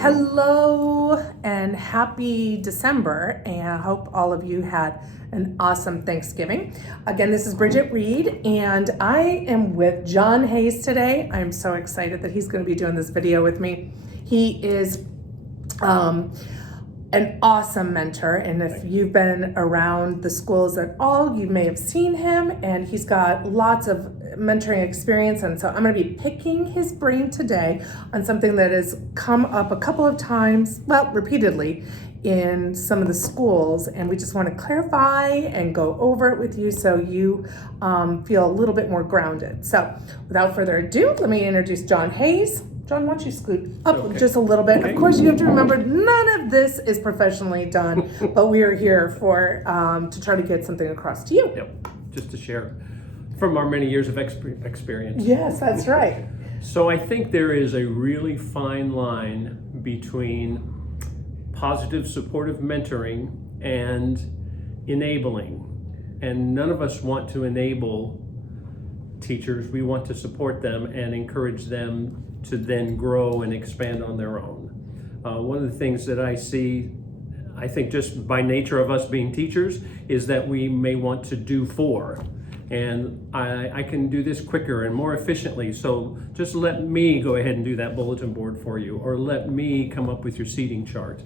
Hello and happy December, and I hope all of you had an awesome Thanksgiving. Again, this is Bridget Reed, and I am with John Hayes today. I'm so excited that he's going to be doing this video with me. He is an awesome mentor, and if you've been around the schools at all, you may have seen him, and he's got lots of mentoring experience. And so I'm going to be picking his brain today on something that has come up a couple of times, well, repeatedly in some of the schools, and we just want to clarify and go over it with you so you feel a little bit more grounded. So without further ado, let me introduce John Hayes. John, why don't you scoot up just a little bit? Okay. Of course, you have to remember none of this is professionally done, but we are here for to try to get something across to you. Yep, just to share from our many years of experience. Yes, that's right. So I think there is a really fine line between positive, supportive mentoring and enabling. And none of us want to enable teachers. We want to support them and encourage them to then grow and expand on their own. One of the things that I see, I think just by nature of us being teachers, is that we may want to do for. And I can do this quicker and more efficiently, so just let me go ahead and do that bulletin board for you, or let me come up with your seating chart.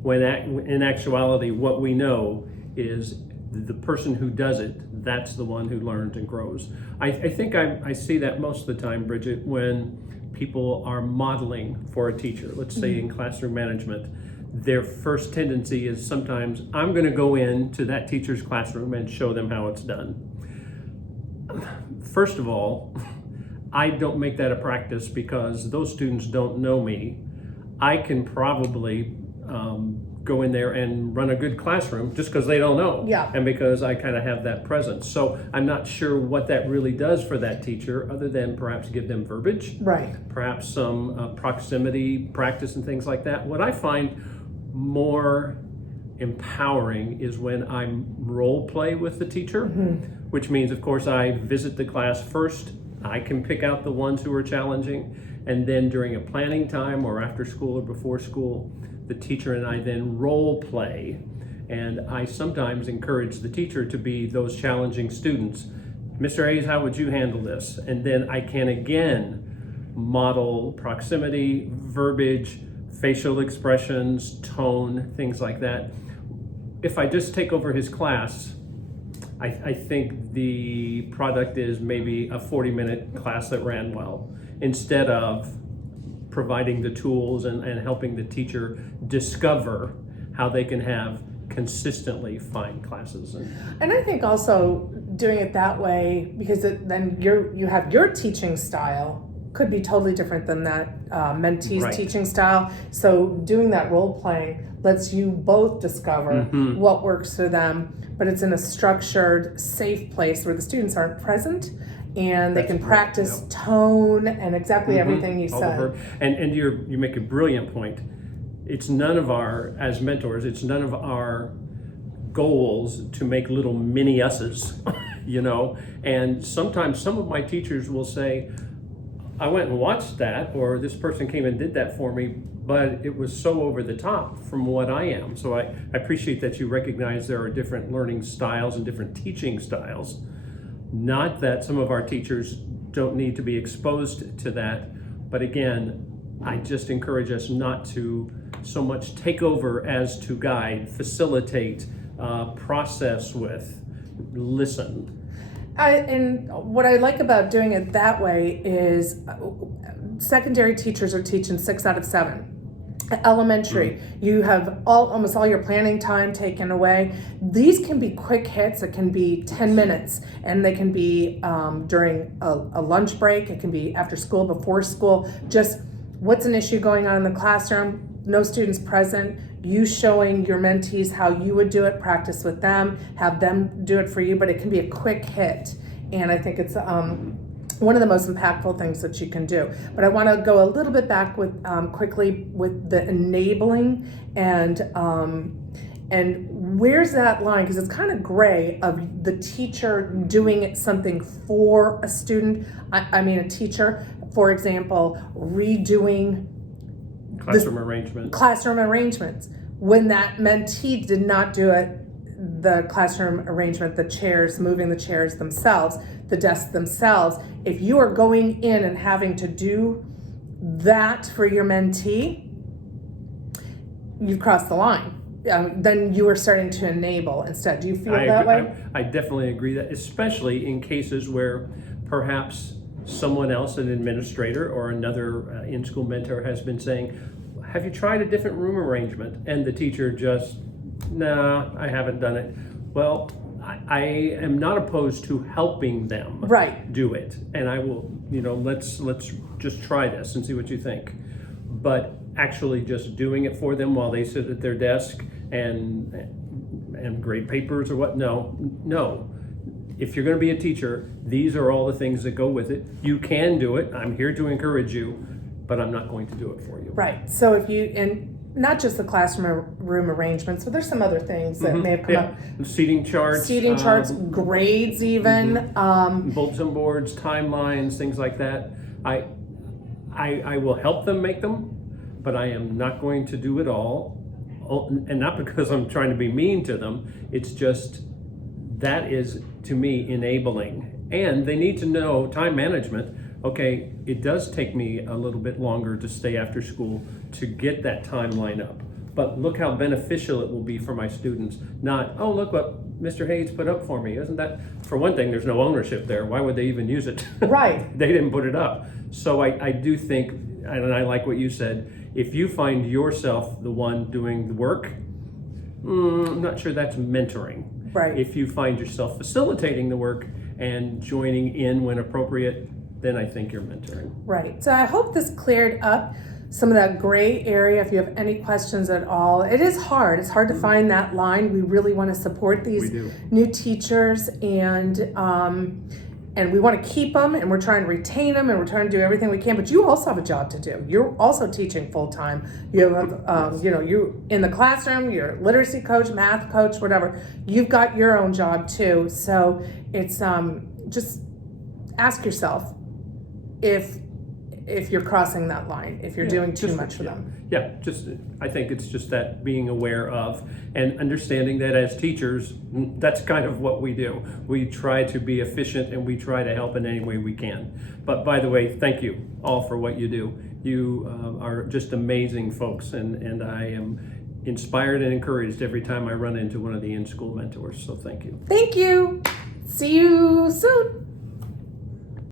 When in actuality, what we know is the person who does it, that's the one who learns and grows. I think I see that most of the time, Bridget, when people are modeling for a teacher, let's say in classroom management. Their first tendency is sometimes, I'm going to go into that teacher's classroom and show them how it's done. First of all, I don't make that a practice because those students don't know me. I can probably go in there and run a good classroom just because they don't know. Yeah. And because I kind of have that presence. So I'm not sure what that really does for that teacher, other than perhaps give them verbiage. Right. Perhaps some proximity practice and things like that. What I find more empowering is when I role play with the teacher, which means, of course, I visit the class first. I can pick out the ones who are challenging, and then during a planning time or after school or before school, the teacher and I then role play, and I sometimes encourage the teacher to be those challenging students. Mr. Hayes, how would you handle this? And then I can again model proximity, verbiage, facial expressions, tone, things like that. If I just take over his class, I think the product is maybe a 40-minute class that ran well, instead of providing the tools and helping the teacher discover how they can have consistently fine classes. And I think also doing it that way, because then you have your teaching style could be totally different than that mentee's teaching style. So doing that role playing lets you both discover what works for them, but it's in a structured, safe place where the students aren't present, and they can practice tone and exactly everything you said. And you make a brilliant point. It's none of our, as mentors, it's none of our goals to make little mini us's, you know? And sometimes some of my teachers will say, I went and watched that, or this person came and did that for me, but it was so over the top from what I am. So I appreciate that you recognize there are different learning styles and different teaching styles. Not that some of our teachers don't need to be exposed to that, but again, I just encourage us not to so much take over as to guide, facilitate, process with, listen. And what I like about doing it that way is secondary teachers are teaching 6 out of 7. Elementary, you have almost all your planning time taken away. These can be quick hits. It can be 10 minutes, and they can be during a lunch break. It can be after school, before school. Just what's an issue going on in the classroom? No students present. You showing your mentees how you would do it, practice with them, have them do it for you, but it can be a quick hit. And I think it's one of the most impactful things that you can do. But I want to go a little bit back with quickly with the enabling and where's that line, because it's kind of gray, of the teacher doing something for a student. I mean a teacher, for example, redoing Classroom arrangement. Classroom arrangements. When that mentee did not do it, the classroom arrangement, the chairs, moving the chairs themselves, the desks themselves, if you are going in and having to do that for your mentee, you've crossed the line. Then you are starting to enable instead. Do you feel that way? I definitely agree that, especially in cases where perhaps someone else, an administrator or another in-school mentor, has been saying, have you tried a different room arrangement? And the teacher just, nah, I haven't done it. Well, I am not opposed to helping them do it. And I will, let's just try this and see what you think. But actually just doing it for them while they sit at their desk and grade papers or what, no. If you're going to be a teacher, these are all the things that go with it. You can do it. I'm here to encourage you, but I'm not going to do it for you. Right. So if you, and not just the classroom room arrangements, but there's some other things that may have come up. Seating charts, grades even. Bulletin boards, timelines, things like that. I will help them make them, but I am not going to do it all. And not because I'm trying to be mean to them. It's just, that is, to me, enabling. And they need to know time management. Okay, it does take me a little bit longer to stay after school to get that timeline up. But look how beneficial it will be for my students. Not, oh, look what Mr. Hayes put up for me. Isn't that, for one thing, there's no ownership there. Why would they even use it? Right. They didn't put it up. So I do think, and I like what you said, if you find yourself the one doing the work, I'm not sure that's mentoring. Right. If you find yourself facilitating the work and joining in when appropriate, then I think you're mentoring. Right. So I hope this cleared up some of that gray area. If you have any questions at all, it is hard. It's hard to find that line. We really want to support these new teachers, and we want to keep them, and we're trying to retain them, and we're trying to do everything we can. But you also have a job to do. You're also teaching full time. You have, you in the classroom. You're a literacy coach, math coach, whatever. You've got your own job too. So it's just ask yourself if you're crossing that line, if you're doing too much for them. Yeah, I think it's just that being aware of and understanding that as teachers, that's kind of what we do. We try to be efficient and we try to help in any way we can. But by the way, thank you all for what you do. You are just amazing folks, and I am inspired and encouraged every time I run into one of the in-school mentors. So thank you. Thank you. See you soon.